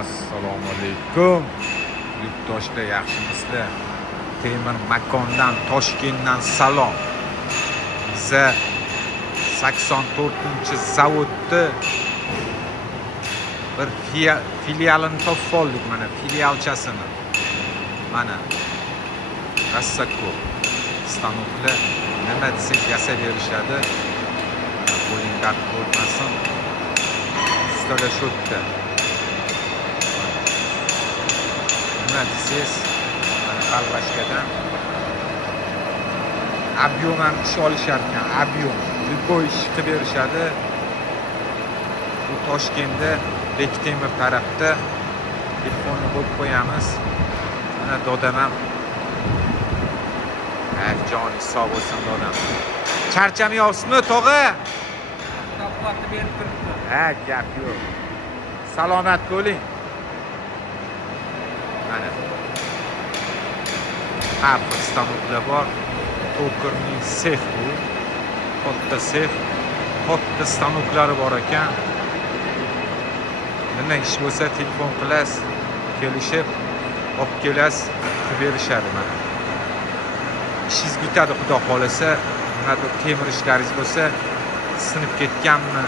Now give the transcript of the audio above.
Assalomu alaykum. Yurtdoshlar, yaxshimisizlar? Temir makondan, Toshkentdan salom. Biza 84-zavodni bir filialini topib oldik, mana filialchasini. Mana Rassako stanoklar nima desak yasab berishadi. Qo'lingizga ko'rmasin. Ustalar shu yerda. Nima desangiz, mana Qalvashkadan объем ham ish olishar ekan, объем. Любой ish qilib berishadi. Bu Toshkentda Bektemir tarafda telefonni qo'yib qo'yamiz. Mana dodam ham joni sog' bo'lsin dodam. Charchamayapsizmi, tog'a? Ovqatni berib turibdi. Ha, gap yo'q. Salomat bo'ling. Mana har bir stanoklar bor. Tokerning sex bu. Katta sex, katta stanoklari bor ekan. Nima ish bo'lsa telefon qilasiz, kelishib, olib kelasiz, qilib berishadi mana. Ishingiz bitadi, xudo xolasa. Nimadir temir ishlaringiz bo'lsa, sinib ketganmi,